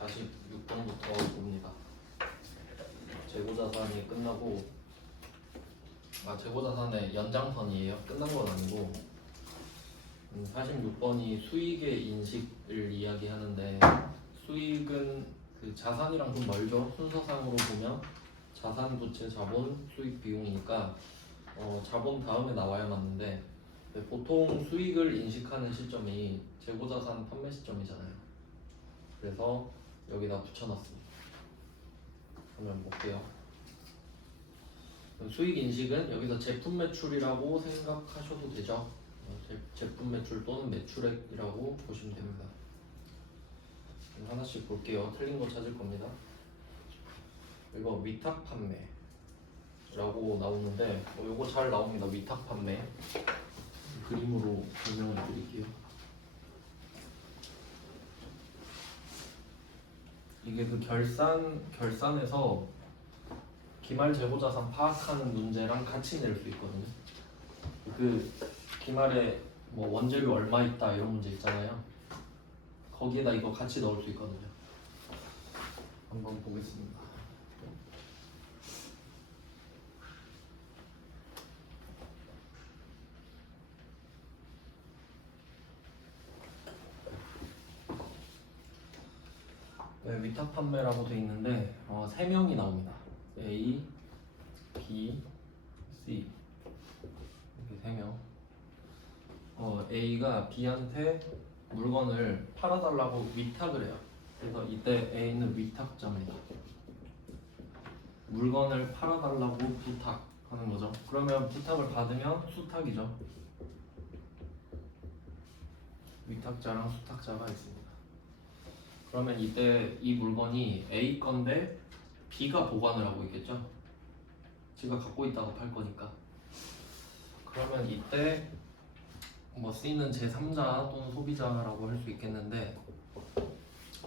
46번부터 봅니다. 재고자산이 끝나고 재고자산의 연장선이에요. 끝난 건 아니고 46번이 수익의 인식을 이야기하는데 수익은 그 자산이랑 좀 멀죠. 순서상으로 보면 자산, 부채, 자본, 수익, 비용이니까 자본 다음에 나와야 맞는데 보통 수익을 인식하는 시점이 재고자산 판매 시점이잖아요. 그래서 여기다 붙여놨습니다. 그러면 볼게요. 수익 인식은 여기서 제품 매출이라고 생각하셔도 되죠. 제품 매출 또는 매출액이라고 보시면 됩니다. 하나씩 볼게요. 틀린 거 찾을 겁니다. 이거 위탁 판매라고 나오는데 요거 잘 나옵니다. 위탁 판매 그림으로 설명을 드릴게요. 이게 그 결산에서 기말 재고자산 파악하는 문제랑 같이 낼 수 있거든요. 그 기말에 뭐 원재료 얼마 있다 이런 문제 있잖아요. 거기에다 이거 같이 넣을 수 있거든요. 한번 보겠습니다. 네, 위탁 판매라고 돼 있는데 3명이 나옵니다. A, B, C 이렇게 3명. A가 B한테 물건을 팔아달라고 위탁을 해요. 그래서 이때 A는 위탁자입니다. 물건을 팔아달라고 부탁하는 거죠. 그러면 부탁을 받으면 수탁이죠. 위탁자랑 수탁자가 있습니다. 그러면 이때 이 물건이 A 건데 B가 보관을 하고 있겠죠. 지가 갖고 있다가 팔 거니까. 그러면 이때 뭐 C는 제3자 또는 소비자라고 할 수 있겠는데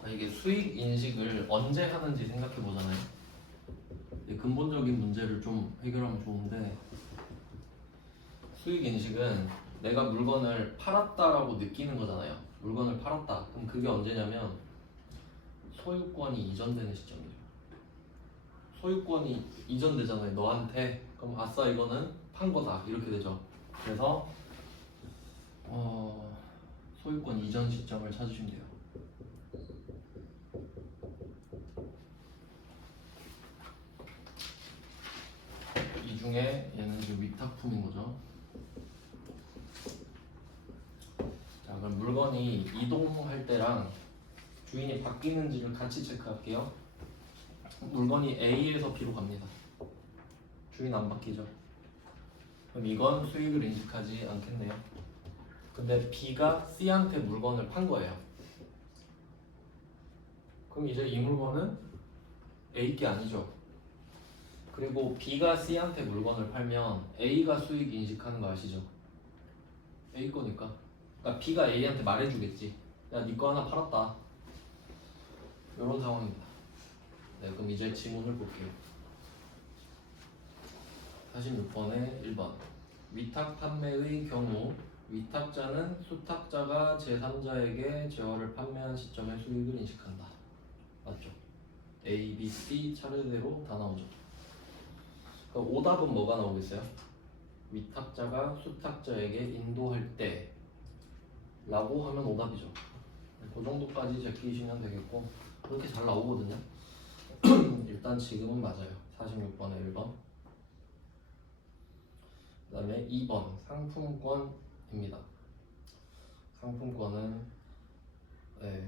이게 수익 인식을 언제 하는지 생각해 보잖아요. 근본적인 문제를 좀 해결하면 좋은데 수익 인식은 내가 물건을 팔았다라고 느끼는 거잖아요. 물건을 팔았다. 그럼 그게 언제냐면 소유권이 이전되는 시점이에요. 소유권이 이전되잖아요. 너한테. 그럼 아싸 이거는 판 거다. 이렇게 되죠. 그래서 소유권 이전 시점을 찾으시면 돼요. 이 중에 얘는 지금 위탁품인 거죠. 자, 그럼 물건이 이동할 때랑 주인이 바뀌는지를 같이 체크할게요. 물건이 A에서 B로 갑니다. 주인 안 바뀌죠. 그럼 이건 수익을 인식하지 않겠네요. 근데 B가 C한테 물건을 판 거예요. 그럼 이제 이 물건은 A 게 아니죠. 그리고 B가 C한테 물건을 팔면 A가 수익 인식하는 거 아시죠? A 거니까. 그러니까 B가 A한테 말해주겠지. 야, 니 거 하나 팔았다. 이런 상황입니다. 네, 그럼 이제 지문을 볼게요. 46번에 1번. 위탁 판매의 경우 위탁자는 수탁자가 제3자에게 제어를 판매한 시점에 수익을 인식한다. 맞죠? A, B, C 차례대로 다 나오죠. 그럼 오답은 뭐가 나오겠어요? 위탁자가 수탁자에게 인도할 때 라고 하면 오답이죠. 그 정도까지 제끼시면 되겠고 그렇게 잘 나오거든요. 일단 지금은 맞아요. 46번에 1번. 그 다음에 2번 상품권입니다. 상품권은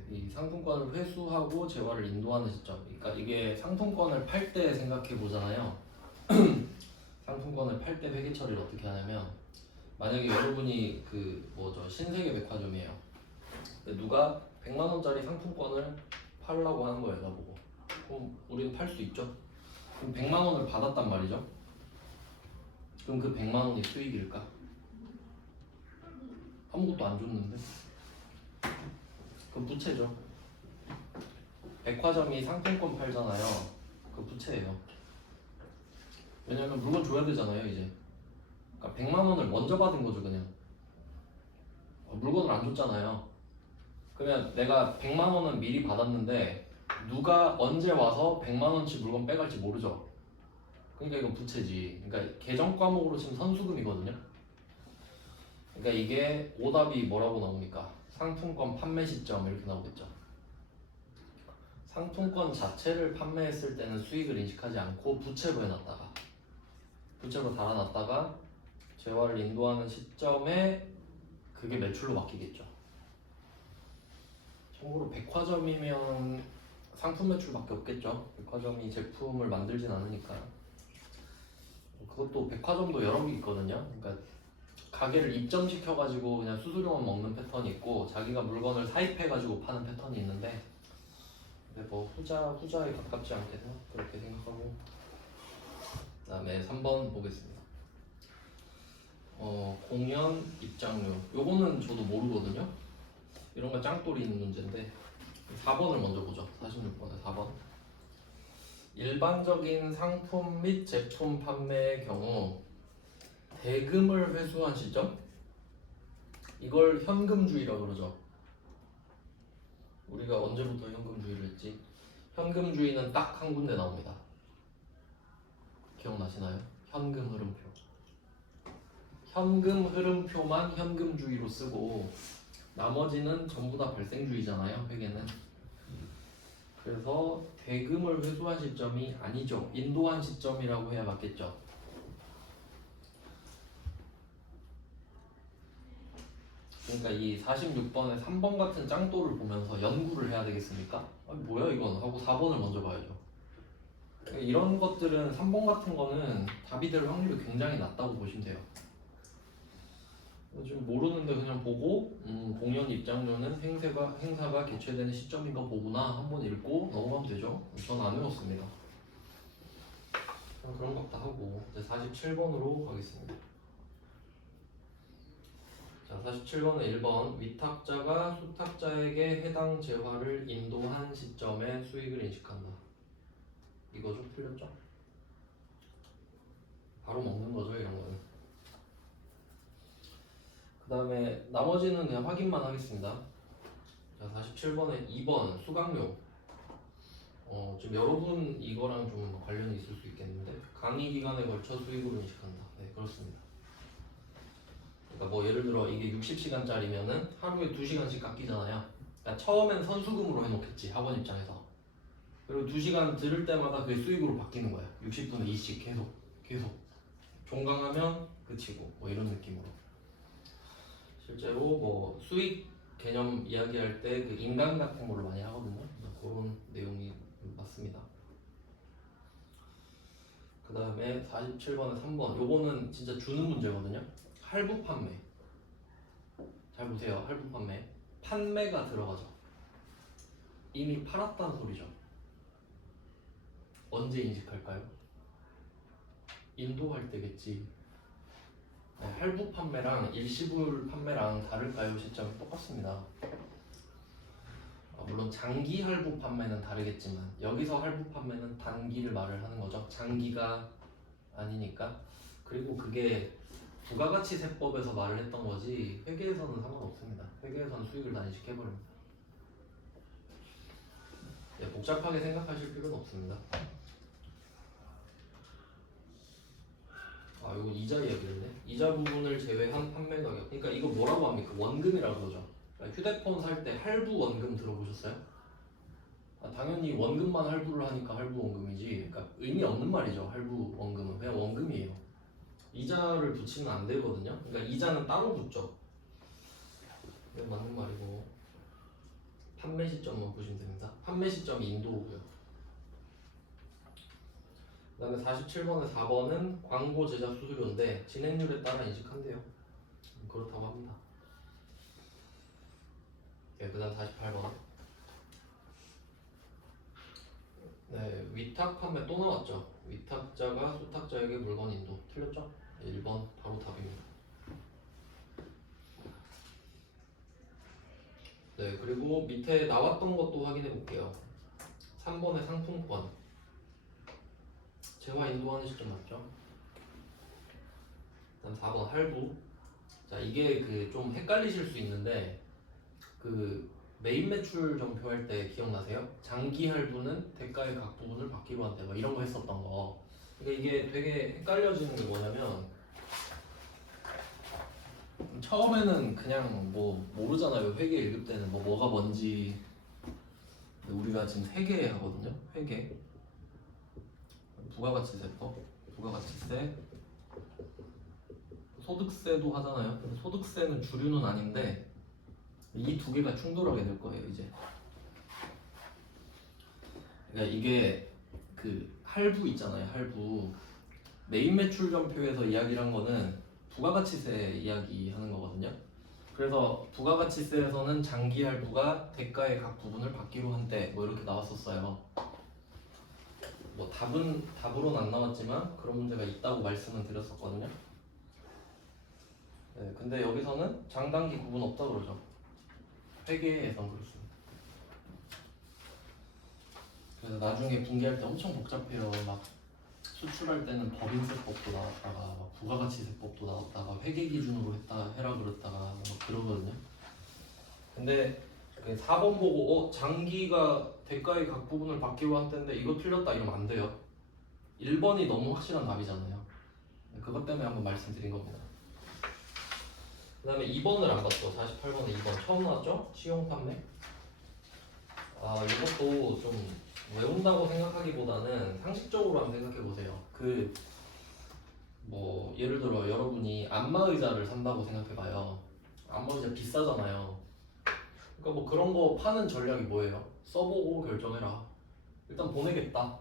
이 상품권을 회수하고 재화를 인도하는 시점. 그러니까 이게 상품권을 팔 때 생각해 보잖아요. 상품권을 팔 때 회계 처리를 어떻게 하냐면 만약에 여러분이 신세계 백화점이에요. 누가 100만 원짜리 상품권을 팔려고 하는 거예요, 나보고. 그럼 우리는 팔 수 있죠. 그럼 100만 원을 받았단 말이죠. 그럼 그 100만 원이 수익일까? 아무것도 안 줬는데. 그럼 부채죠. 백화점이 상품권 팔잖아요. 그 부채예요. 왜냐면 물건 줘야 되잖아요, 이제. 그러니까 100만 원을 먼저 받은 거죠, 그냥. 물건을 안 줬잖아요. 그러면 내가 100만 원은 미리 받았는데 누가 언제 와서 100만 원치 물건 빼갈지 모르죠. 그러니까 이건 부채지. 그러니까 계정 과목으로 치면 선수금이거든요. 그러니까 이게 오답이 뭐라고 나옵니까? 상품권 판매 시점 이렇게 나오겠죠. 상품권 자체를 판매했을 때는 수익을 인식하지 않고 부채로 해놨다가 부채로 달아놨다가 재화를 인도하는 시점에 그게 매출로 바뀌겠죠. 참고로 백화점이면 상품 매출밖에 없겠죠. 백화점이 제품을 만들진 않으니까. 그것도 백화점도 여러 개 있거든요. 그러니까 가게를 입점시켜가지고 그냥 수수료만 먹는 패턴이 있고 자기가 물건을 사입해가지고 파는 패턴이 있는데 근데 뭐 후자에 가깝지 않게 그렇게 생각하고 그 다음에 3번 보겠습니다. 공연 입장료 요거는 저도 모르거든요. 이런 거 짱돌이 있는 문제인데 4번을 먼저 보죠. 46번에 4번 일반적인 상품 및 제품 판매의 경우 대금을 회수한 시점 이걸 현금주의라고 그러죠. 우리가 언제부터 현금주의를 했지? 현금주의는 딱 한 군데 나옵니다. 기억나시나요? 현금 흐름표. 현금 흐름표만 현금주의로 쓰고 나머지는 전부 다 발생주의잖아요. 회계는. 그래서 대금을 회수한 시점이 아니죠. 인도한 시점이라고 해야 맞겠죠. 그러니까 이 46번에 3번 같은 짱돌을 보면서 연구를 해야 되겠습니까? 아니 뭐야 이건 하고 4번을 먼저 봐야죠. 그러니까 이런 것들은 3번 같은 거는 답이 될 확률이 굉장히 낮다고 보시면 돼요. 좀 모르는데 그냥 보고 공연 입장료는 행사가 개최되는 시점인 거 보구나 한번 읽고 넘어가면 되죠. 전 안 외웠습니다. 그런 것도 하고 이제 47번으로 가겠습니다. 자, 47번은 1번 위탁자가 수탁자에게 해당 재화를 인도한 시점에 수익을 인식한다. 이거 좀 틀렸죠? 바로 먹는 거죠 이런 거는. 그 다음에 나머지는 그냥 확인만 하겠습니다. 자, 47번에 2번 수강료. 좀 여러분 이거랑 좀 관련이 있을 수 있겠는데 강의 기간에 걸쳐 수익으로 인식한다. 네, 그렇습니다. 그러니까 뭐 예를 들어 이게 60시간짜리면은 하루에 2시간씩 깎이잖아요. 그러니까 처음엔 선수금으로 해놓겠지 학원 입장에서. 그리고 2시간 들을 때마다 그게 수익으로 바뀌는 거야. 60분에 2씩 계속 종강하면 그치고 뭐 이런 느낌으로. 실제로 뭐 수익 개념 이야기할 때 그 인간 같은 걸로 많이 하거든요. 그런 내용이 맞습니다. 그 다음에 47번에 3번 요거는 진짜 주는 문제거든요. 할부 판매. 잘 보세요. 할부 판매가 들어가죠. 이미 팔았다는 소리죠. 언제 인식할까요? 인도할 때겠지. 네, 할부 판매랑 일시불 판매랑 다를까요? 시점이 똑같습니다. 물론 장기 할부 판매는 다르겠지만 여기서 할부 판매는 단기를 말을 하는 거죠. 장기가 아니니까. 그리고 그게 부가가치 세법에서 말을 했던 거지 회계에서는 상관없습니다. 회계에서는 수익을 다 인식해버립니다. 네, 복잡하게 생각하실 필요는 없습니다. 이거 이자 이야기인데 이자 부분을 제외한 판매 가격. 그러니까 이거 뭐라고 합니까? 원금이라고 그러죠. 그러니까 휴대폰 살 때 할부 원금 들어보셨어요? 당연히 원금만 할부를 하니까 할부 원금이지. 그러니까 의미 없는 말이죠. 할부 원금은 그냥 원금이에요. 이자를 붙이면 안 되거든요. 그러니까 이자는 따로 붙죠. 네, 맞는 말이고 판매 시점만 보시면 됩니다. 판매 시점이 인도고요. 그 다음에 47번에 4번은 광고 제작 수수료인데 진행률에 따라 인식한대요. 그렇다고 합니다. 네, 그 다음 48번. 네, 위탁 판매 또 나왔죠. 위탁자가 수탁자에게 물건 인도. 틀렸죠? 1번 바로 답입니다. 네, 그리고 밑에 나왔던 것도 확인해 볼게요. 3번의 상품권. 재화 인도하는 시점 맞죠? 그다음 4번 할부. 자, 이게 그 좀 헷갈리실 수 있는데 그 메인 매출 점표 할 때 기억나세요? 장기 할부는 대가의 각 부분을 받기로 한대 막 이런 거 했었던 거. 그러니까 이게 되게 헷갈려지는 게 뭐냐면 처음에는 그냥 뭐 모르잖아요. 회계 1급 때는 뭐가 뭔지. 근데 우리가 지금 3개 하거든요. 회계, 부가가치세법, 부가가치세, 소득세도 하잖아요. 근데 소득세는 주류는 아닌데 이 두 개가 충돌하게 될 거예요 이제. 그러니까 이게 그 할부 있잖아요. 할부 메인 매출 점표에서 이야기를 한 거는 부가가치세 이야기하는 거거든요. 그래서 부가가치세에서는 장기 할부가 대가의 각 부분을 받기로 한대 뭐 이렇게 나왔었어요. 뭐 답으로는 안 나왔지만 그런 문제가 있다고 말씀은 드렸었거든요. 네, 근데 여기서는 장단기 구분 없다 그러죠. 회계에선 그렇습니다. 그래서 나중에 분기할 때 엄청 복잡해요. 막 수출할 때는 법인세법도 나왔다가 막 부가가치세법도 나왔다가 회계 기준으로 해라 그랬다가 막 그러거든요. 근데 4번 보고 장기가 대가의 각 부분을 받기로 한 때인데 이거 틀렸다 이러면 안 돼요. 1번이 너무 확실한 답이잖아요. 그것 때문에 한번 말씀드린 겁니다. 그 다음에 2번을 안 봤죠. 48번에 2번 처음 나왔죠? 시용 판매. 이것도 좀 외운다고 생각하기보다는 상식적으로 한번 생각해 보세요. 뭐 예를 들어 여러분이 안마의자를 산다고 생각해 봐요. 안마의자 비싸잖아요. 그러니까 뭐 그런 거 파는 전략이 뭐예요? 써보고 결정해라. 일단 보내겠다.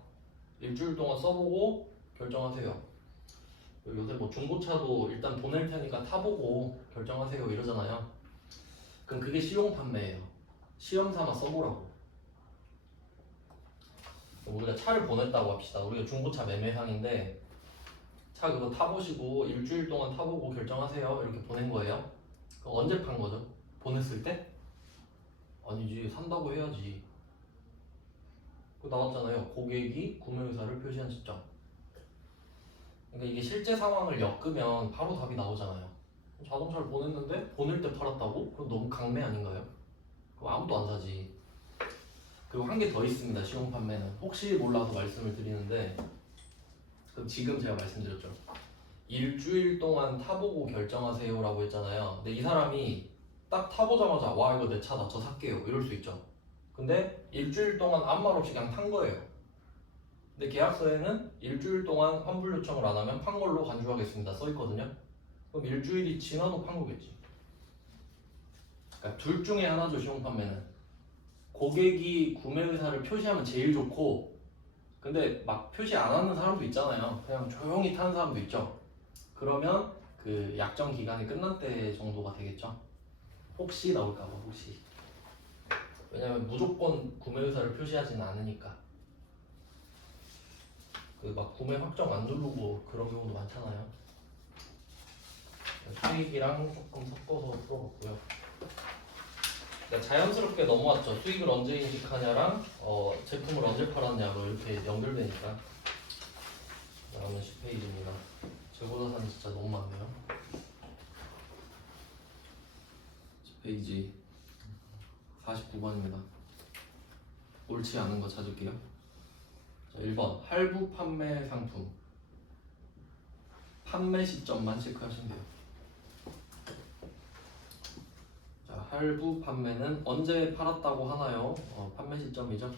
일주일 동안 써보고 결정하세요. 요새 뭐 중고차도 일단 보낼 테니까 타보고 결정하세요 이러잖아요. 그럼 그게 시용 판매예요. 시험 삼아 써보라고. 우리가 차를 보냈다고 합시다. 우리가 중고차 매매상인데 차 그거 타보시고 일주일 동안 타보고 결정하세요 이렇게 보낸 거예요. 그럼 언제 판 거죠? 보냈을 때? 아니지, 산다고 해야지. 나왔잖아요. 고객이 구매 의사를 표시한 시점. 그러니까 이게 실제 상황을 엮으면 바로 답이 나오잖아요. 자동차를 보냈는데 보낼 때 팔았다고? 그럼 너무 강매 아닌가요? 그럼 아무도 안 사지. 그리고 한 개 더 있습니다. 시용 판매는 혹시 몰라서 말씀을 드리는데, 그럼 지금 제가 말씀드렸죠. 일주일 동안 타보고 결정하세요 라고 했잖아요. 근데 이 사람이 딱 타보자마자 와 이거 내 차다 저 살게요 이럴 수 있죠. 근데 일주일 동안 아무 말 없이 그냥 탄 거예요. 근데 계약서에는 일주일 동안 환불 요청을 안 하면 판 걸로 간주하겠습니다 써 있거든요. 그럼 일주일이 지나도 판 거겠지. 그러니까 둘 중에 하나죠. 시용 판매는 고객이 구매 의사를 표시하면 제일 좋고, 근데 막 표시 안 하는 사람도 있잖아요. 그냥 조용히 타는 사람도 있죠. 그러면 그 약정 기간이 끝날 때 정도가 되겠죠. 혹시 나올까봐. 혹시. 왜냐면 무조건 구매 의사를 표시하지는 않으니까. 그 막 구매 확정 안 누르고 그런 경우도 많잖아요. 수익이랑 조금 섞어서 풀어봤고요. 그러니까 자연스럽게 넘어왔죠. 수익을 언제 인식하냐랑 제품을 언제 팔았냐로 이렇게 연결되니까. 다음은 10페이지입니다. 재고자산이 진짜 너무 많네요. 10페이지 49번입니다. 옳지 않은 거 찾을게요. 자, 1번 할부 판매 상품 판매 시점만 체크하시면 돼요. 자, 할부 판매는 언제 팔았다고 하나요? 판매 시점이죠.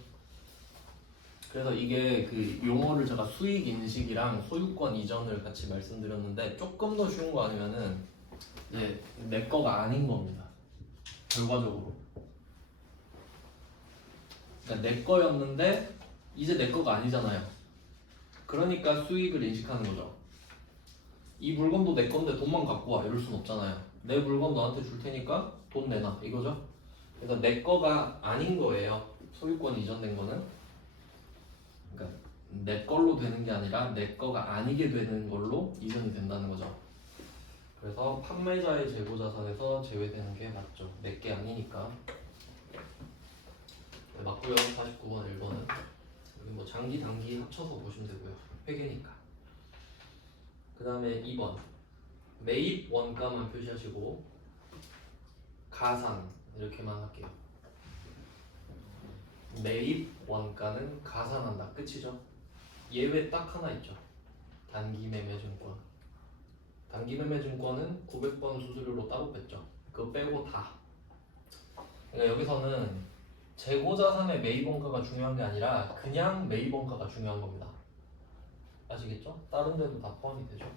그래서 이게 그 용어를 제가 수익 인식이랑 소유권 이전을 같이 말씀드렸는데 조금 더 쉬운 거 아니면은 이제 내 거가 아닌 겁니다. 결과적으로. 그러니까 내 거였는데 이제 내 거가 아니잖아요. 그러니까 수익을 인식하는 거죠. 이 물건도 내 건데 돈만 갖고 와 이럴 순 없잖아요. 내 물건 너한테 줄 테니까 돈 내놔 이거죠. 그래서 내 거가 아닌 거예요. 소유권 이전된 거는. 그러니까 내 걸로 되는 게 아니라 내 거가 아니게 되는 걸로 이전이 된다는 거죠. 그래서 판매자의 재고자산에서 제외되는 게 맞죠. 내 게 아니니까. 네, 맞고요. 49번 1번은 여기 뭐 장기 단기 합쳐서 보시면 되고요. 회계니까. 그 다음에 2번 매입 원가만 표시하시고 가산 이렇게만 할게요. 매입 원가는 가산한다. 끝이죠. 예외 딱 하나 있죠. 단기매매증권. 단기매매증권은 900번 수수료로 따로 뺐죠. 그거 빼고 다. 그러니까 여기서는 재고자산의 매입원가가 중요한 게 아니라 그냥 매입원가가 중요한 겁니다. 아시겠죠? 다른 데도 다 포함이 되죠.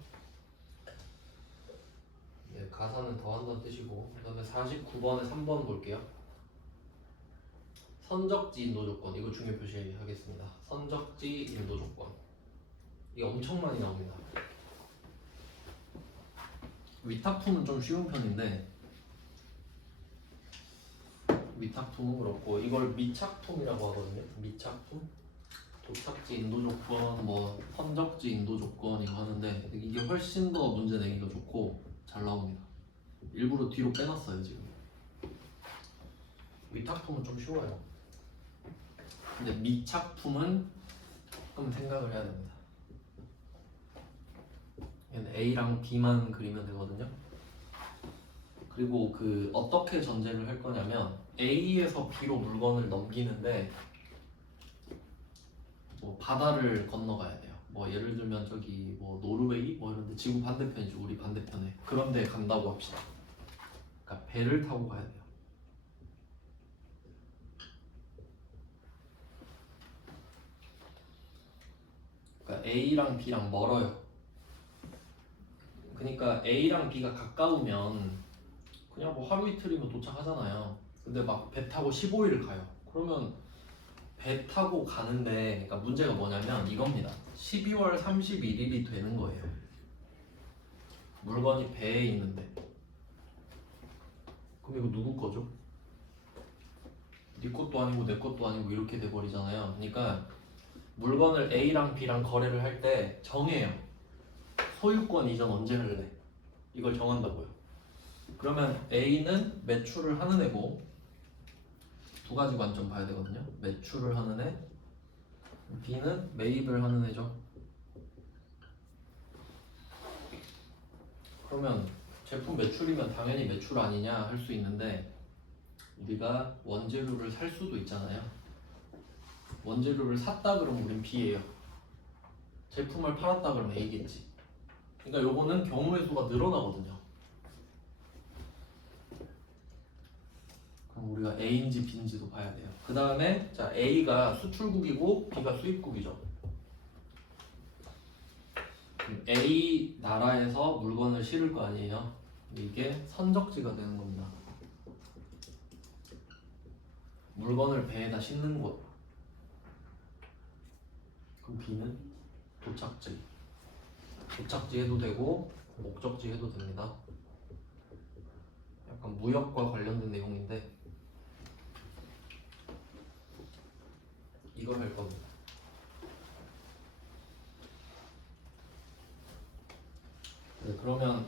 네, 가산은 더한다는 뜻이고, 그 다음에 49번에 3번 볼게요. 선적지 인도조건. 이거 중요 표시하겠습니다. 선적지 인도조건. 이게 엄청 많이 나옵니다. 위탁품은 좀 쉬운 편인데, 위탁품은 그렇고, 이걸 미착품이라고 하거든요. 미착품? 도착지 인도조건, 뭐 선적지 인도조건 이거 하는데 이게 훨씬 더 문제 내기가 좋고 잘 나옵니다. 일부러 뒤로 빼놨어요 지금. 위탁품은 좀 쉬워요. 근데 미착품은 조금 생각을 해야 됩니다. 얘는 A랑 B만 그리면 되거든요. 그리고 그 어떻게 전제를 할 거냐면 A에서 B로 물건을 넘기는데 뭐 바다를 건너가야 돼요. 뭐 예를 들면 저기 뭐 노르웨이 뭐 이런데 지구 반대편이죠. 우리 반대편에. 그런데 간다고 합시다. 그러니까 배를 타고 가야 돼요. 그러니까 A랑 B랑 멀어요. 그러니까 A랑 B가 가까우면 그냥 뭐 하루 이틀이면 도착하잖아요. 근데 막 배 타고 15일 가요. 그러면 배 타고 가는데, 그러니까 문제가 뭐냐면 이겁니다. 12월 31일이 되는 거예요. 물건이 배에 있는데. 그럼 이거 누구 거죠? 네 것도 아니고 내 것도 아니고 이렇게 돼버리잖아요. 그러니까 물건을 A랑 B랑 거래를 할 때 정해요. 소유권 이전 언제 할래? 이걸 정한다고요. 그러면 A는 매출을 하는 애고, 두 가지 관점 봐야 되거든요. 매출을 하는 애, B는 매입을 하는 애죠. 그러면 제품 매출이면 당연히 매출 아니냐 할 수 있는데, 우리가 원재료를 살 수도 있잖아요. 원재료를 샀다 그러면 우린 B예요. 제품을 팔았다 그러면 A겠지. 그러니까 요거는 경우의 수가 늘어나거든요. 그럼 우리가 A인지 B인지도 봐야 돼요. 그 다음에 자 A가 수출국이고 B가 수입국이죠. 그럼 A 나라에서 물건을 실을 거 아니에요. 이게 선적지가 되는 겁니다. 물건을 배에다 싣는 곳. 그럼 B는 도착지. 도착지 해도 되고 목적지 해도 됩니다. 약간 무역과 관련된 내용인데 이걸 할 겁니다. 네, 그러면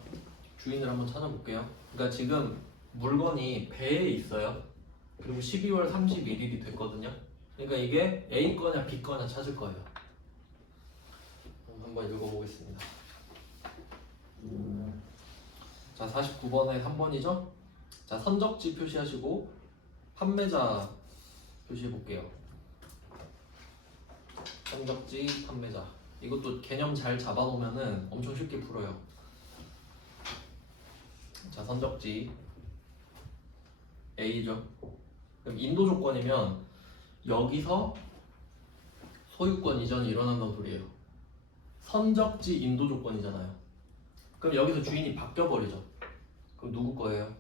주인을 한번 찾아볼게요. 그러니까 지금 물건이 배에 있어요. 그리고 12월 31일이 됐거든요. 그러니까 이게 A 거냐 B 거냐 찾을 거예요. 한번 읽어보겠습니다. 자, 49번에 3번이죠? 자, 선적지 표시하시고 판매자 표시해볼게요. 선적지 판매자. 이것도 개념 잘 잡아놓으면은 엄청 쉽게 풀어요. 자, 선적지 A죠. 그럼 인도 조건이면 여기서 소유권 이전이 일어난다는 소리예요. 선적지 인도 조건이잖아요. 그럼 여기서 주인이 바뀌어버리죠. 그럼 누구 거예요?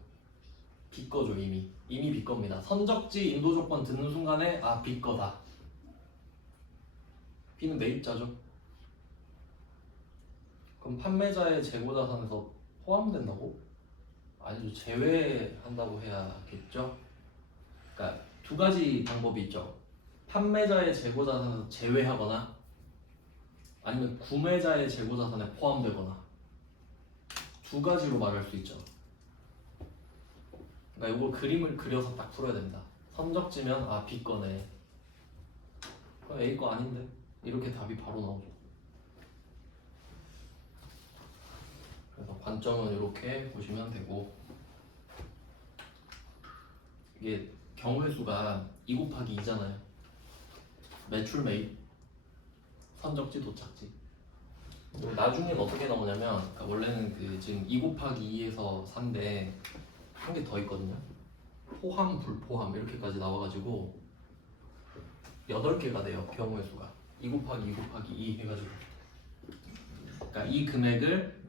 B 거죠. 이미 B 겁니다. 선적지 인도 조건 듣는 순간에 아 B 거다. B는 매입자죠. 그럼 판매자의 재고자산에서 포함된다고? 아니죠. 제외한다고 해야겠죠. 그러니까 두 가지 방법이 있죠. 판매자의 재고자산에서 제외하거나 아니면 구매자의 재고자산에 포함되거나 두 가지로 말할 수 있죠. 그러니까 이거 그림을 그려서 딱 풀어야 됩니다. 선적지면 아 B 거네. 그럼 A 거 아닌데? 이렇게 답이 바로 나오죠. 그래서 관점은 이렇게 보시면 되고 이게 경우의 수가 2 곱하기 2잖아요. 매출 매입, 선적지 도착지. 나중엔 어떻게 나오냐면 그러니까 원래는 그 지금 2 곱하기 2에서 3인데 한 개 더 있거든요. 포함, 불포함 이렇게까지 나와가지고 8개가 돼요. 경우의 수가 2 곱하기 2 곱하기 2 해가지고 그러니까 이 금액을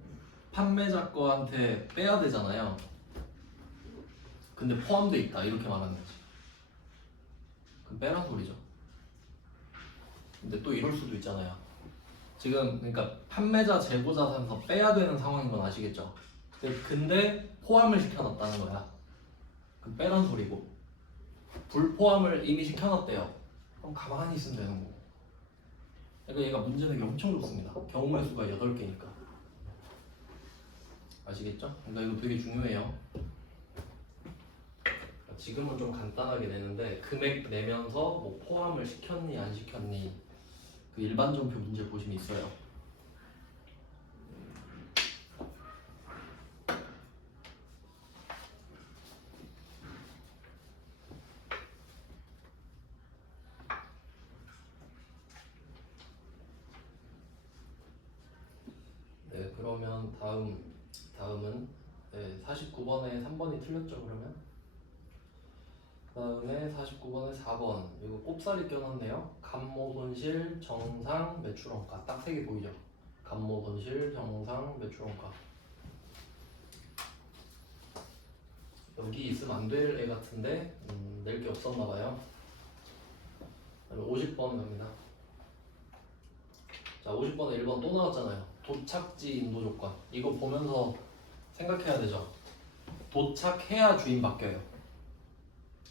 판매자 거한테 빼야 되잖아요. 근데 포함돼 있다 이렇게 말하는 거지. 그럼 빼란 소리죠. 근데 또 이럴 수도 있잖아요. 지금 그러니까 판매자 재고자산에서 빼야 되는 상황인 건 아시겠죠? 근데 포함을 시켜놨다는 거야. 그럼 빼란 소리고 불포함을 이미 시켜놨대요. 그럼 가만히 있으면 되는 거고. 그러니까 얘가 문제 내기 엄청 좋습니다. 경우의 수가 8개니까. 아시겠죠? 그러니까 이거 되게 중요해요. 지금은 좀 간단하게 내는데 금액 내면서 뭐 포함을 시켰니 안 시켰니 그 일반전표 문제 보시면 있어요. 네, 그러면 다음은 네, 49번에 3번이 틀렸죠 그러면? 그다음에 49번에 4번 이거 꼽사리 껴놨네요. 감모 손실, 정상, 매출원가 딱 3개 보이죠? 감모 손실, 정상, 매출원가. 여기 있으면 안 될 애 같은데 낼 게 없었나 봐요. 그다음에 50번 갑니다. 자, 50번에 1번 또 나왔잖아요. 도착지 인도 조건. 이거 보면서 생각해야 되죠. 도착해야 주인 바뀌어요.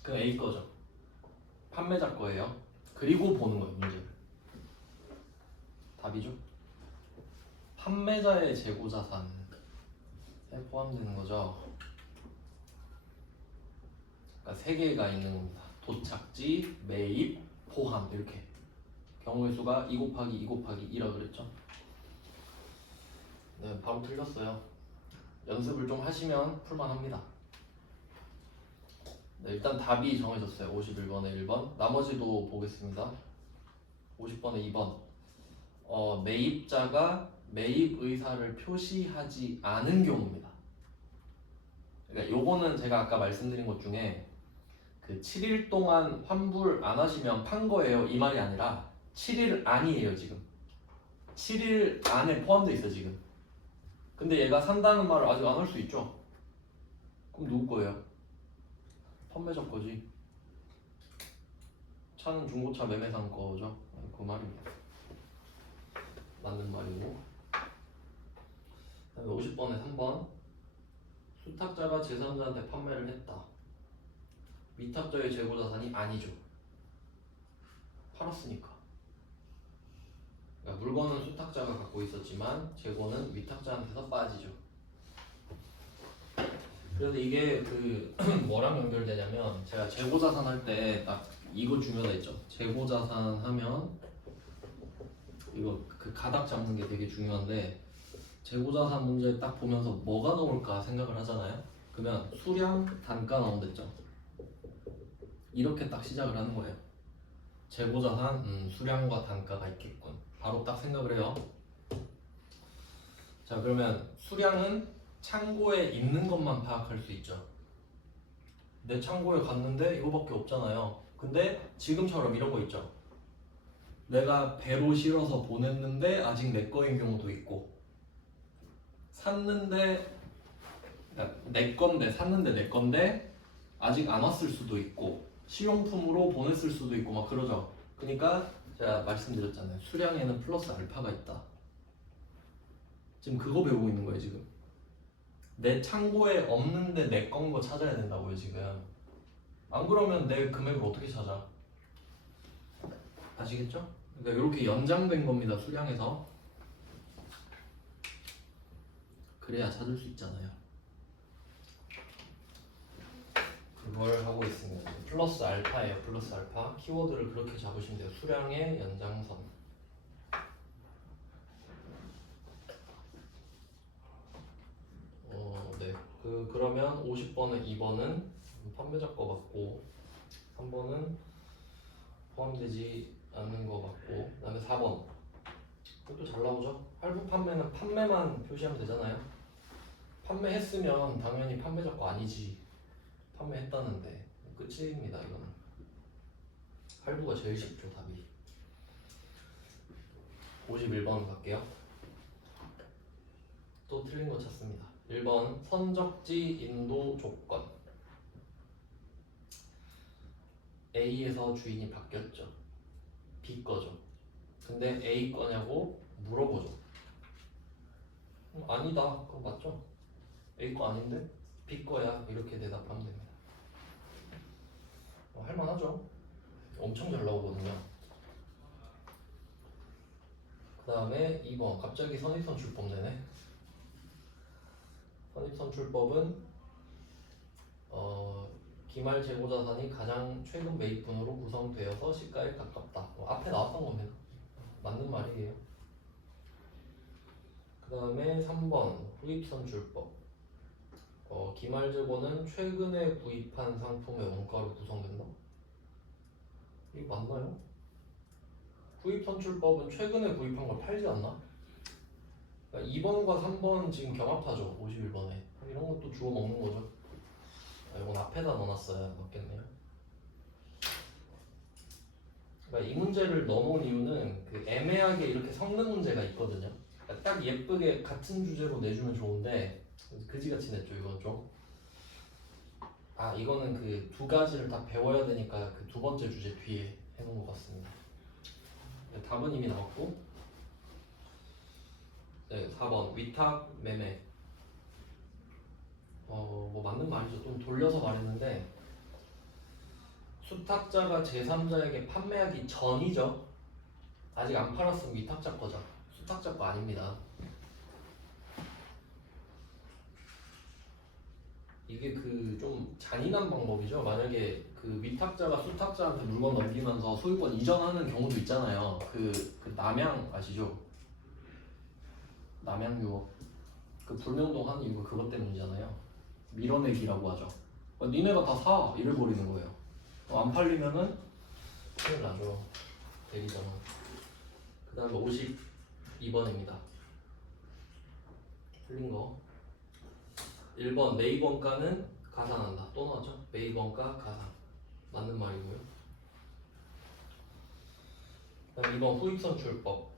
그럼 A 거죠. 판매자 거예요. 그리고 보는 거예요, 문제를. 답이죠. 판매자의 재고자산에 포함되는 거죠. 그러니까 3개가 있는 겁니다. 도착지, 매입, 포함 이렇게. 경우의 수가 2 곱하기 2 곱하기 2라 그랬죠. 네, 바로 틀렸어요. 연습을 좀 하시면 풀만합니다. 네, 일단 답이 정해졌어요. 51번에 1번. 나머지도 보겠습니다. 50번에 2번. 매입자가 매입 의사를 표시하지 않은 경우입니다. 그러니까 요거는 제가 아까 말씀드린 것 중에 그 7일 동안 환불 안 하시면 판 거예요 이 말이 아니라 7일 안이에요 지금. 7일 안에 포함되어 있어 지금. 근데 얘가 산다는 말을 아직 안 할 수 있죠. 그럼 누구 거예요? 판매자 거지. 차는 중고차 매매상 거죠. 그 말입니다. 맞는 말이고. 그다음에 50번에 3번. 수탁자가 제3자한테 판매를 했다. 위탁자의 재고자산이 아니죠. 팔았으니까. 그러니까 물건은 수탁자가 갖고 있었지만 재고는 위탁자한테서 빠지죠. 그래서 이게 그 뭐랑 연결되냐면 제가 재고자산 할 때 딱 이거 중요하다 했죠. 재고자산 하면 이거 그 가닥 잡는 게 되게 중요한데 재고자산 문제 딱 보면서 뭐가 나올까 생각을 하잖아요. 그러면 수량, 단가 나온댔죠. 이렇게 딱 시작을 하는 거예요. 재고자산, 수량과 단가가 있겠군. 바로 딱 생각을 해요. 자, 그러면 수량은 창고에 있는 것만 파악할 수 있죠. 내 창고에 갔는데 이거밖에 없잖아요. 근데 지금처럼 이런 거 있죠. 내가 배로 실어서 보냈는데 아직 내 거인 경우도 있고 샀는데 그러니까 내 건데 샀는데 내 건데 아직 안 왔을 수도 있고 실용품으로 보냈을 수도 있고 막 그러죠. 그러니까 제가 말씀드렸잖아요. 수량에는 플러스 알파가 있다. 지금 그거 배우고 있는 거예요 지금. 내 창고에 없는데 내 건 거 찾아야 된다고요 지금. 안 그러면 내 금액을 어떻게 찾아? 아시겠죠? 그러니까 이렇게 연장된 겁니다 수량에서. 그래야 찾을 수 있잖아요. 그걸 하고 있습니다. 플러스 알파예요. 플러스 알파. 키워드를 그렇게 잡으시면 돼요. 수량의 연장선. 네. 그러면 50번은 2번은 판매자 거 맞고 3번은 포함되지 않는 거 맞고, 그 다음에 4번 이것도 잘 나오죠? 할부 판매는 판매만 표시하면 되잖아요. 판매했으면 당연히 판매자 거 아니지, 판매했다는데. 끝입니다. 이거는 할부가 제일 쉽죠. 답이 51번 갈게요. 또 틀린 거 찾습니다. 1번 선적지 인도 조건. A에서 주인이 바뀌었죠. B 거죠. 근데 A 거냐고 물어보죠. 아니다. 그거 맞죠? A 거 아닌데? B 거야. 이렇게 대답하면 됩니다. 할만하죠? 엄청 잘 나오거든요. 그 다음에 2번 갑자기 선입선출법 내네. 선입선출법은 기말 재고자산이 가장 최근 매입분으로 구성되어서 시가에 가깝다. 앞에 나왔던 겁니다. 맞는 말이에요. 그 다음에 3번 후입선출법. 기말 재고는 최근에 구입한 상품의 원가로 구성된다. 이게 맞나요? 후입선출법은 최근에 구입한 걸 팔지 않나? 그러니까 2번과 3번 지금 경합하죠. 51번에. 이런 것도 주워 먹는 거죠. 이건 앞에다 넣어놨어야 맞겠네요. 그러니까 이 문제를 넣어놓은 이유는 그 애매하게 이렇게 섞는 문제가 있거든요. 그러니까 딱 예쁘게 같은 주제로 내주면 좋은데 그지같이 냈죠. 이건 좀. 이거는 그 두 가지를 다 배워야 되니까 그 두 번째 주제 뒤에 해놓은 것 같습니다. 답은 이미 나왔고. 네, 4번 위탁 매매. 뭐 맞는 말이죠. 좀 돌려서 말했는데 수탁자가 제3자에게 판매하기 전이죠. 아직 안 팔았으면 위탁자 거죠. 수탁자 거 아닙니다. 이게 그 좀 잔인한 방법이죠. 만약에 그 위탁자가 수탁자한테 물건 넘기면서 소유권 이전하는 경우도 있잖아요. 그 남양 아시죠? 남양 유업. 그 불명동 하는 이유가 그것 때문이잖아요. 밀어내기라고 하죠. 니네가 다 사 이래 버리는 거예요. 안 팔리면은 큰일 나죠. 대리점은. 그 다음에 52번입니다. 틀린 거. 1번 매입원가는 가산한다. 또 나왔죠? 매입원가 가산. 맞는 말이고요. 그다음 2번 후입선출법.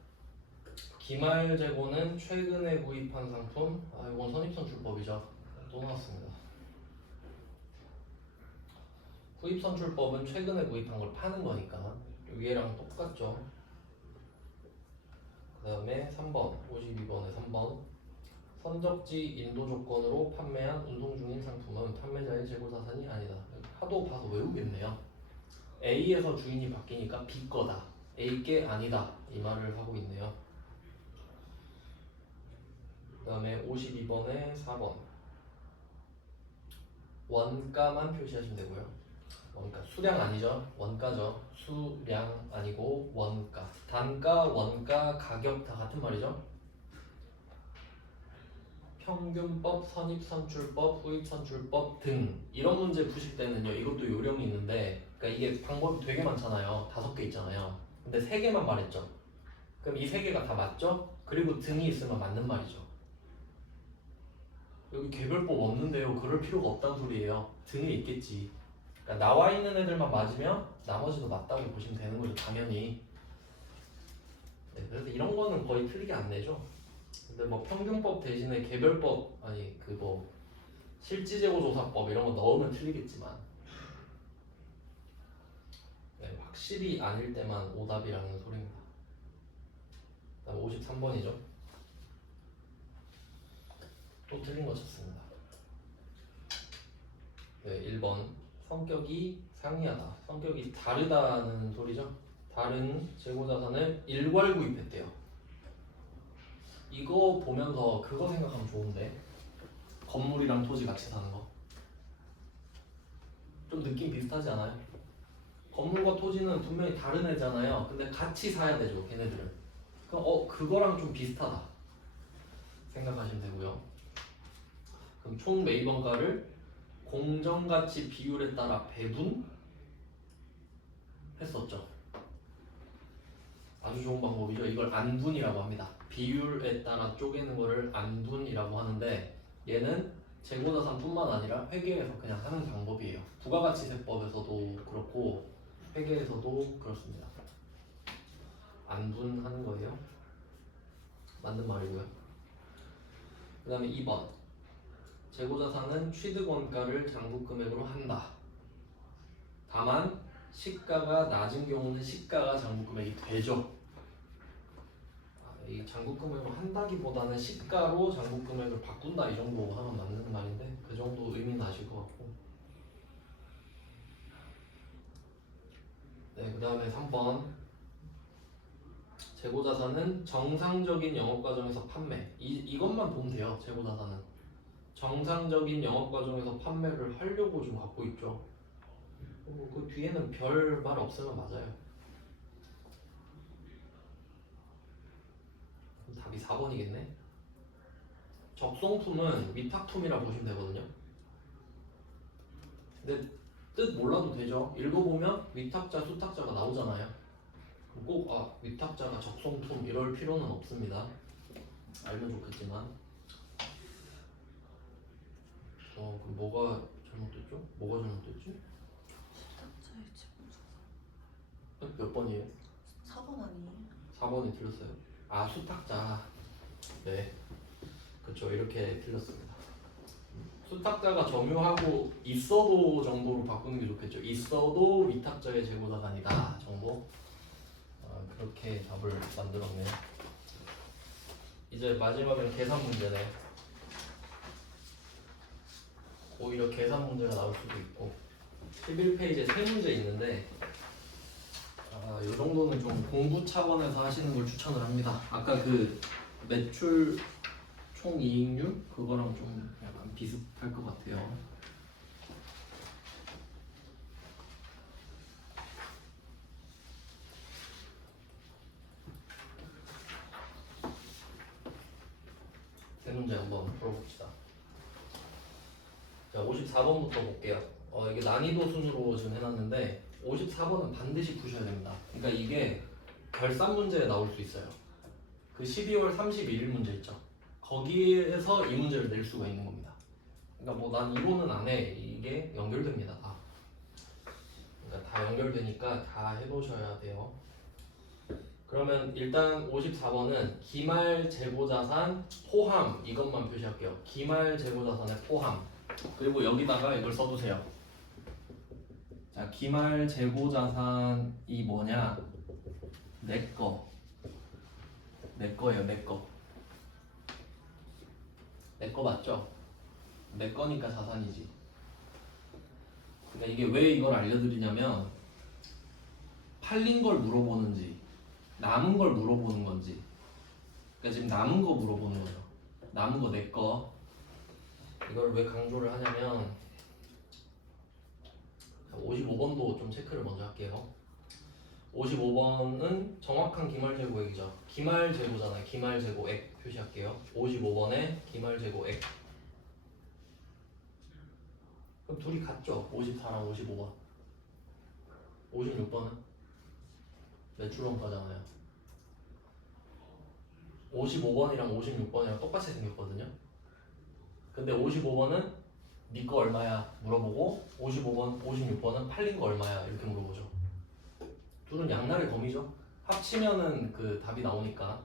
기말 재고는 최근에 구입한 상품. 이건 선입선출법이죠. 또 나왔습니다. 후입선출법은 최근에 구입한 걸 파는 거니까 위에랑 똑같죠. 그 다음에 3번 52번에 3번 선적지 인도 조건으로 판매한 운송 중인 상품은 판매자의 재고자산이 아니다. 하도 봐서 외우겠네요. A에서 주인이 바뀌니까 B 거다. A 게 아니다. 이 말을 하고 있네요. 그 다음에 52번에 4번 원가만 표시하시면 되고요. 원가, 수량 아니죠. 원가죠. 수량 아니고 원가. 단가, 원가, 가격 다 같은 말이죠. 평균법, 선입선출법, 후입선출법 등 이런 문제 푸실 때는요. 이것도 요령이 있는데 그러니까 이게 방법이 되게 많잖아요. 5개 있잖아요. 근데 3개만 말했죠. 그럼 이 3개가 다 맞죠? 그리고 등이 있으면 맞는 말이죠. 여기 개별법 없는데요. 그럴 필요가 없다는 소리예요. 등에 있겠지. 그러니까 나와 있는 애들만 맞으면 나머지도 맞다고 보시면 되는 거죠. 당연히. 네, 그래서 이런 거는 거의 틀리게 안 내죠. 근데 뭐 평균법 대신에 개별법 아니 그 뭐 실지재고조사법 이런 거 넣으면 틀리겠지만 네, 확실히 아닐 때만 오답이라는 소리입니다. 그다음 53번이죠. 또 틀린 거 찾습니다. 네, 1번 성격이 상이하다. 성격이 다르다는 소리죠. 다른 재고자산을 일괄 구입했대요. 이거 보면서 그거 생각하면 좋은데 건물이랑 토지 같이 사는 거 좀 느낌 비슷하지 않아요? 건물과 토지는 분명히 다른 애잖아요. 근데 같이 사야 되죠, 걔네들은. 그럼 그거랑 좀 비슷하다 생각하시면 되고요. 그럼 총 매입원가를 공정가치 비율에 따라 배분 했었죠. 아주 좋은 방법이죠. 이걸 안분이라고 합니다. 비율에 따라 쪼개는 거를 안분이라고 하는데 얘는 재고자산뿐만 아니라 회계에서 그냥 하는 방법이에요. 부가가치세법에서도 그렇고 회계에서도 그렇습니다. 안분하는 거예요. 맞는 말이고요. 그 다음에 2번 재고자산은 취득원가를 장부금액으로 한다. 다만 시가가 낮은 경우는 시가가 장부금액이 되죠. 이 장부금액을 한다기보다는 시가로 장부금액을 바꾼다 이 정도 하면 맞는 말인데 그 정도 의미는 아실 것 같고. 네, 그 다음에 3번 재고자산은 정상적인 영업과정에서 판매 이것만 보면 돼요. 재고자산은 정상적인 영업과정에서 판매를 하려고 좀 갖고 있죠. 그 뒤에는 별 말 없으면 맞아요. 그럼 답이 4번이겠네. 적송품은 위탁품이라고 보시면 되거든요. 근데 뜻 몰라도 되죠. 읽어보면 위탁자, 수탁자가 나오잖아요. 꼭 위탁자가 적송품 이럴 필요는 없습니다. 알면 좋겠지만. 그럼 뭐가 잘못됐죠? 뭐가 잘못됐지? 몇 번이에요? 4번 아니에요? 4번이 틀렸어요. 수탁자. 네, 그렇죠. 이렇게 틀렸습니다. 수탁자가 점유하고 있어도 정도로 바꾸는 게 좋겠죠. 있어도 위탁자의 재고자산이다 정도. 그렇게 답을 만들었네요. 이제 마지막은 계산 문제네. 오히려 계산 문제가 나올 수도 있고 11페이지에 3문제 있는데 이 정도는 좀 공부 차원에서 하시는 걸 추천을 합니다. 아까 그 매출 총 이익률 그거랑 좀 약간 비슷할 것 같아요. 세 문제 한번 풀어봅시다. 자, 54번부터 볼게요. 이게 난이도 순으로 지금 해놨는데 54번은 반드시 푸셔야 됩니다. 그러니까 이게 결산 문제에 나올 수 있어요. 그 12월 31일 문제 있죠. 거기에서 이 문제를 낼 수가 있는 겁니다. 그러니까 뭐 난 이거는 안 해. 이게 연결됩니다. 다. 그러니까 다 연결되니까 다 해보셔야 돼요. 그러면 일단 54번은 기말 재고자산 포함 이것만 표시할게요. 기말 재고자산의 포함. 그리고 여기다가 이걸 써두세요. 자, 기말 재고자산이 뭐냐? 내 거예요, 내 거. 내 거 맞죠? 내 거니까 자산이지. 그러니까 이게 왜 이걸 알려드리냐면 팔린 걸 물어보는지 남은 걸 물어보는 건지. 그러니까 지금 남은 거 물어보는 거죠. 남은 거 내 거. 이걸 왜 강조를 하냐면 55번도 좀 체크를 먼저 할게요. 55번은 정확한 기말재고액이죠. 기말재고잖아요. 기말재고액 표시할게요. 55번에 기말재고액. 그럼 둘이 같죠? 54랑 55번. 56번은 매출원가잖아요. 55번이랑 56번이랑 똑같이 생겼거든요. 근데 55번은 네 거 얼마야 물어보고 55번, 56번은 팔린 거 얼마야 이렇게 물어보죠. 둘은 양날의 검이죠. 합치면은 그 답이 나오니까.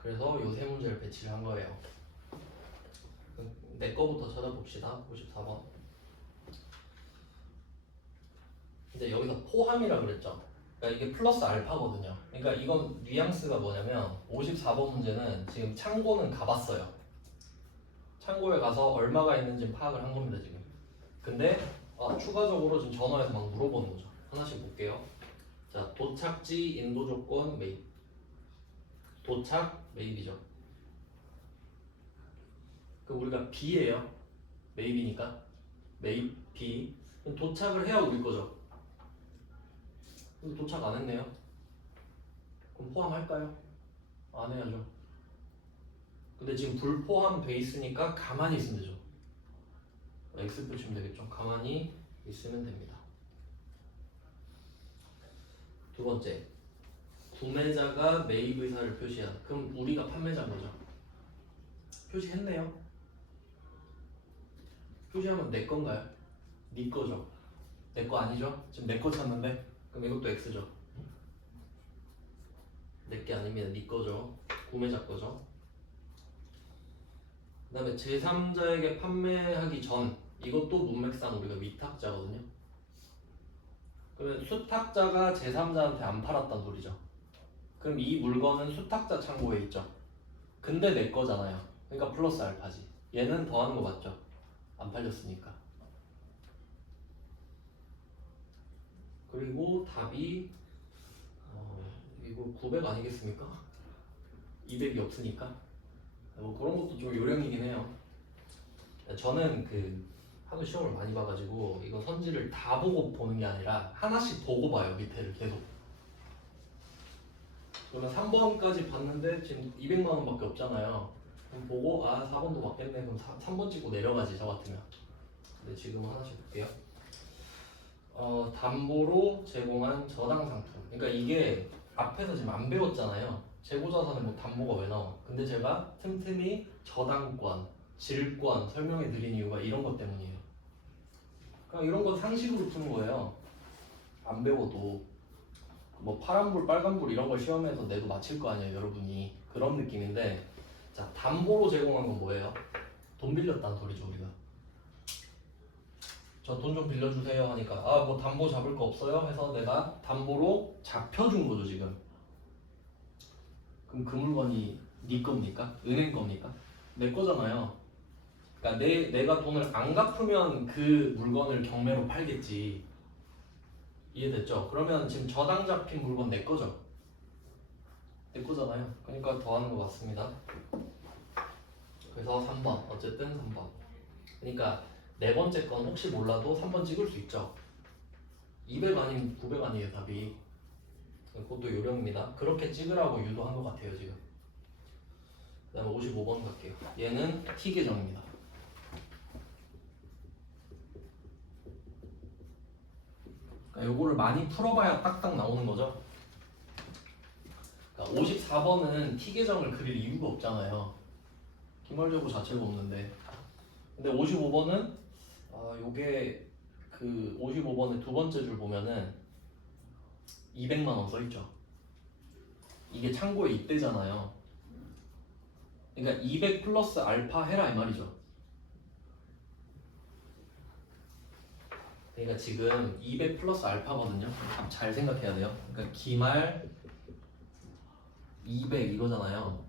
그래서 요 세 문제를 배치를 한 거예요. 내 거부터 찾아봅시다. 54번. 근데 여기서 포함이라 그랬죠. 그러니까 이게 플러스 알파거든요. 그러니까 이건 뉘앙스가 뭐냐면 54번 문제는 지금 창고는 가봤어요. 창고에 가서 얼마가 있는지 파악을 한 겁니다 지금. 근데 추가적으로 지금 전화해서 막 물어보는 거죠. 하나씩 볼게요. 자, 도착지, 인도 조건, 매입. 도착, 매입이죠. 그 우리가 B예요. 매입이니까 매입 B. 도착을 해야 우리 거죠. 근데 도착 안 했네요. 그럼 포함할까요? 안 해야죠. 근데 지금 불포함 돼 있으니까 가만히 있으면 되죠. X 붙이면 되겠죠. 가만히 있으면 됩니다. 두 번째, 구매자가 매입 의사를 표시한. 그럼 우리가 판매자인 거죠. 표시했네요. 표시하면 내 건가요? 네 거죠. 내 거 아니죠? 지금 내 거 찾는데? 그럼 이것도 X죠. 내 게 아닙니다. 네 거죠. 구매자 거죠. 그 다음에 제3자에게 판매하기 전, 이것도 문맥상 우리가 위탁자거든요. 그러면 수탁자가 제3자한테 안 팔았단 소리죠. 그럼 이 물건은 수탁자 창고에 있죠. 근데 내 거잖아요. 그러니까 플러스 알파지. 얘는 더하는 거 맞죠? 안 팔렸으니까. 그리고 답이 이거 900 아니겠습니까? 200이 없으니까. 뭐 그런 것도 좀 요령이긴 해요. 저는 하도 시험을 많이 봐가지고 이거 선지를 다 보고 보는 게 아니라 하나씩 보고 봐요. 밑에를 계속. 그러면 3번까지 봤는데 지금 200만 원밖에 없잖아요. 그럼 보고 4번도 맞겠네. 그럼 3번 찍고 내려가지 저 같으면. 근데 지금은 하나씩 볼게요. 담보로 제공한 저당 상품. 그러니까 이게 앞에서 지금 안 배웠잖아요. 재고자산에 뭐 담보가 왜 나와? 근데 제가 틈틈이 저당권, 질권 설명해 드린 이유가 이런 것 때문이에요. 그냥 이런 거 상식으로 푸는 거예요. 안 배워도 뭐 파란불, 빨간불 이런 걸 시험에서 내도 맞힐 거 아니에요, 여러분이. 그런 느낌인데, 자, 담보로 제공한 건 뭐예요? 돈 빌렸다는 소리죠, 우리가. 저 돈 좀 빌려주세요 하니까 뭐 담보 잡을 거 없어요? 해서 내가 담보로 잡혀준 거죠, 지금. 그럼 그 물건이 네 겁니까? 은행 겁니까? 내 거잖아요. 그러니까 내가 돈을 안 갚으면 그 물건을 경매로 팔겠지. 이해됐죠? 그러면 지금 저당 잡힌 물건 내 거죠? 내 거잖아요. 그러니까 더하는 거 맞습니다. 그래서 3번. 어쨌든 3번. 그러니까 네 번째 건 혹시 몰라도 3번 찍을 수 있죠. 200 아니면 900 아니에요, 답이. 그것도 요령입니다. 그렇게 찍으라고 유도한 것 같아요, 지금. 그 다음에 55번 갈게요. 얘는 T 계정입니다. 그러니까 요거를 많이 풀어봐야 딱딱 나오는 거죠. 그러니까 54번은 T 계정을 그릴 이유가 없잖아요. 기말제고 자체가 없는데. 근데 55번은 요게 55번의 두 번째 줄 보면은 200만 원 써있죠. 이게 창고에 있대잖아요. 그러니까 200 플러스 알파 해라 이 말이죠. 그러니까 지금 200 플러스 알파거든요. 잘 생각해야 돼요. 그러니까 기말 200 이거잖아요.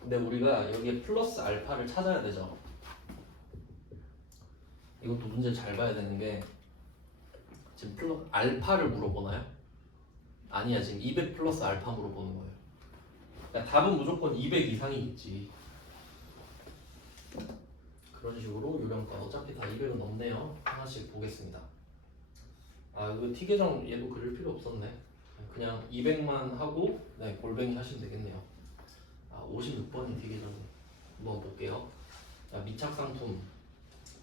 근데 우리가 여기에 플러스 알파를 찾아야 되죠. 이것도 문제 잘 봐야 되는 게 지금 알파를 물어보나요? 아니야, 지금 200 플러스 알파 물어보는 거예요. 그러니까 답은 무조건 200 이상이겠지. 그런 식으로 요령과 어차피 다 200은 넘네요. 하나씩 보겠습니다. 이거 T 계정 얘도 그릴 필요 없었네. 그냥 200만 하고 골뱅이 하시면 되겠네요. 56번이 T 계정. 한번 볼게요. 자, 미착 상품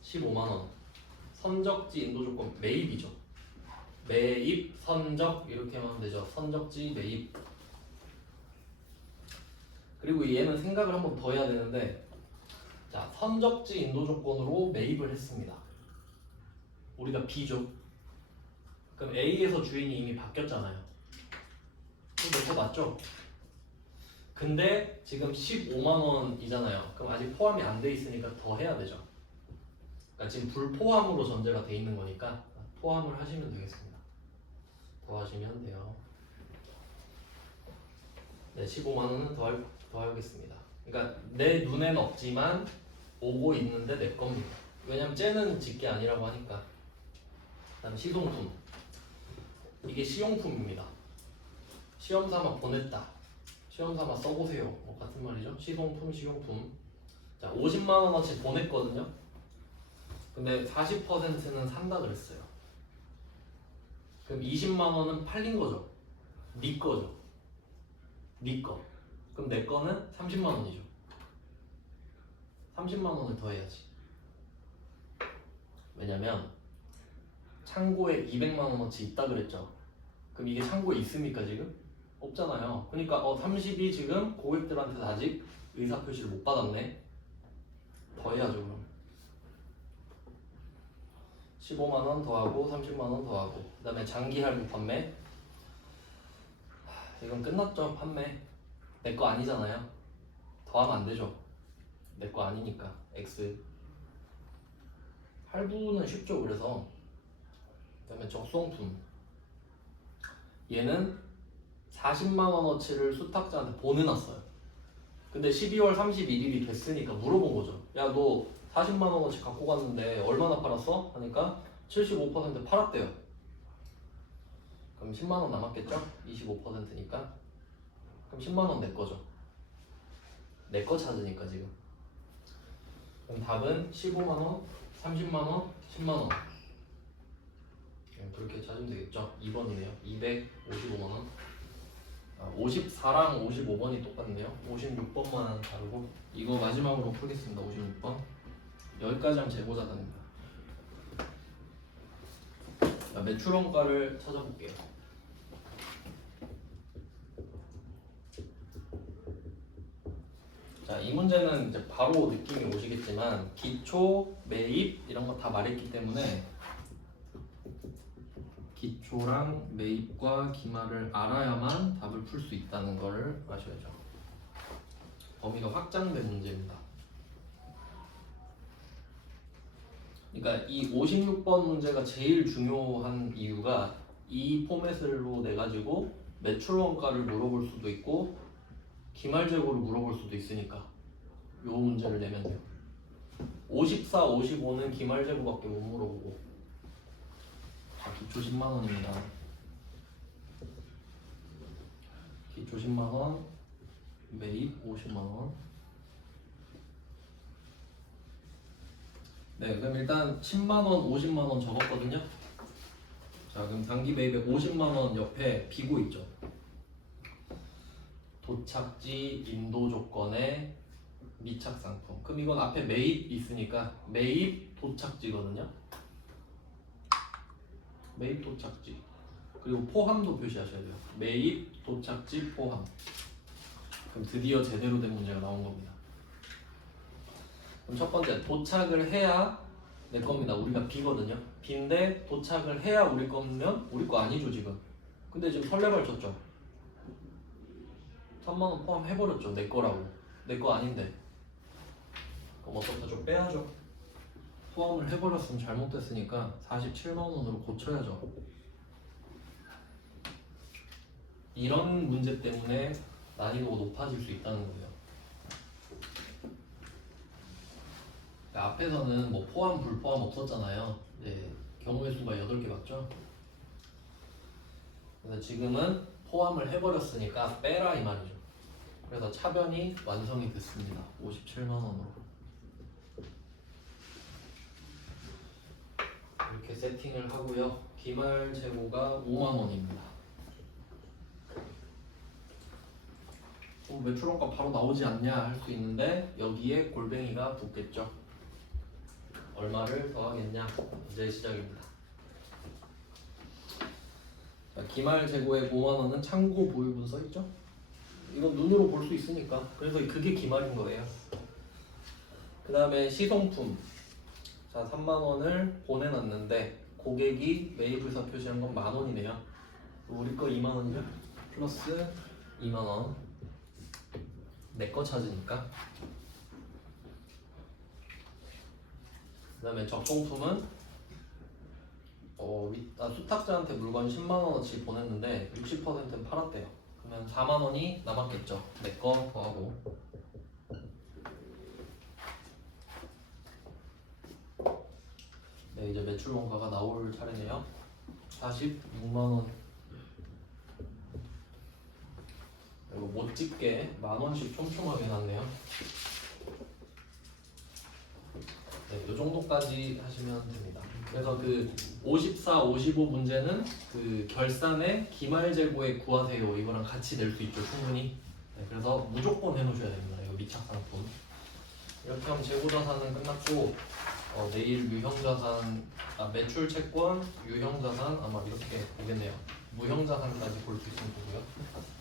15만 원. 선적지 인도 조건 매입이죠. 매입, 선적 이렇게 하면 되죠. 선적지, 매입. 그리고 얘는 생각을 한번 더 해야 되는데, 자, 선적지 인도 조건으로 매입을 했습니다. 우리가 B죠. 그럼 A에서 주인이 이미 바뀌었잖아요. 그거 맞죠? 근데 지금 15만 원이잖아요. 그럼 아직 포함이 안 돼 있으니까 더 해야 되죠. 그러니까 지금 불포함으로 전제가 돼 있는 거니까 포함을 하시면 되겠습니다. 더 하시면 돼요. 네, 15만 원은 더 하겠습니다. 그러니까 내 눈엔 없지만 오고 있는데 내 겁니다. 왜냐면 쟤는 집게 아니라고 하니까. 그다음 시동품. 이게 시용품입니다. 시험 삼아 보냈다. 시험 삼아 써보세요. 뭐 같은 말이죠. 시동품, 시용품. 자, 50만 원어치 보냈거든요. 근데 40%는 산다 그랬어요. 그럼 20만 원은 팔린 거죠. 네 거죠. 네 거. 그럼 내 거는 30만 원이죠. 30만 원을 더해야지. 왜냐면 창고에 200만 원어치 있다 그랬죠. 그럼 이게 창고에 있습니까 지금? 없잖아요. 그러니까 30이 지금 고객들한테 아직 의사표시를 못 받았네. 더 해야죠 그럼. 15만원 더하고 30만원 더하고 그 다음에 장기 할부 판매. 이건 끝났죠. 판매 내 거 아니잖아요. 더하면 안 되죠. 내 거 아니니까. X 할부는 쉽죠. 그래서 그 다음에 적송품, 얘는 40만원어치를 수탁자한테 보내놨어요. 근데 12월 31일이 됐으니까 물어본 거죠. 야, 너 40만원어치 갖고 갔는데 얼마나 팔았어? 하니까 75% 팔았대요. 그럼 10만원 남았겠죠? 25%니까. 그럼 10만원 내 거죠. 내 거 찾으니까 지금. 그럼 답은 15만원, 30만원, 10만원. 그렇게 찾으면 되겠죠? 2번이네요. 255만원. 54랑 55번이 똑같네요. 56번만 다르고. 이거 마지막으로 풀겠습니다. 56번. 여기까지 하면 재고자산입니다. 매출원가를 찾아볼게요. 자, 이 문제는 이제 바로 느낌이 오시겠지만 기초, 매입 이런 거 다 말했기 때문에 기초랑 매입과 기말을 알아야만 답을 풀 수 있다는 거를 아셔야죠. 범위가 확장된 문제입니다. 그러니까 이 56번 문제가 제일 중요한 이유가 이 포맷으로 내가지고 매출원가를 물어볼 수도 있고 기말재고를 물어볼 수도 있으니까 요 문제를 내면 돼요. 54, 55는 기말재고밖에 못 물어보고. 자, 기초 10만원입니다. 기초 10만원, 매입 50만원. 네, 그럼 일단 10만원, 50만원 적었거든요. 자, 그럼 단기 매입에 50만원 옆에 비고 있죠. 도착지, 인도 조건에 미착 상품. 그럼 이건 앞에 매입 있으니까 매입 도착지거든요. 매입 도착지. 그리고 포함도 표시하셔야 돼요. 매입 도착지 포함. 그럼 드디어 제대로 된 문제가 나온 겁니다. 그럼 첫 번째, 도착을 해야 내 겁니다. 우리가 B거든요. B인데 도착을 해야 우리 거면 우리 거 아니죠 지금. 근데 지금 설레발 쳤죠. 3만원 포함해버렸죠. 내 거라고. 내 거 아닌데. 그럼 어떡하죠? 빼야죠. 포함을 해버렸으면 잘못됐으니까 47만원으로 고쳐야죠. 이런 문제 때문에 난이도가 높아질 수 있다는 거예요. 그러니까 앞에서는 뭐 포함, 불포함 없었잖아요. 이제 경우의 수가 8개 맞죠? 그래서 지금은 포함을 해버렸으니까 빼라 이 말이죠. 그래서 차변이 완성이 됐습니다. 57만원으로. 이렇게 세팅을 하고요. 기말 재고가 5만원입니다. 매출원가 바로 나오지 않냐 할 수 있는데 여기에 골뱅이가 붙겠죠. 얼마를 더하겠냐. 이제 시작입니다. 자, 기말 재고의 5만원은 창고 보유분 써있죠? 이건 눈으로 볼 수 있으니까. 그래서 그게 기말인 거예요. 그 다음에 시송품. 자, 3만원을 보내놨는데 고객이 매입의사 표시한 건 만원이네요. 우리 거 2만원이죠? 플러스 2만원. 내 거 찾으니까. 그 다음에 적송품은 수탁자한테 물건 10만원어치 보냈는데 60%는 팔았대요. 그러면 4만원이 남았겠죠. 내 거 더하고. 네, 이제 매출 원가가 나올 차례네요. 46만원. 그리고 못집게 만원씩 촘촘하게 났네요. 네, 이 정도까지 하시면 됩니다. 그래서 그 54, 55 문제는 그 결산의 기말재고에 구하세요. 이거랑 같이 낼 수 있죠, 충분히. 네, 그래서 무조건 해놓으셔야 됩니다. 이거 미착상품. 이렇게 하면 재고자산은 끝났고 내일 유형자산, 매출채권, 유형자산 아마 이렇게 보겠네요. 무형자산까지 볼 수 있으면 보고요.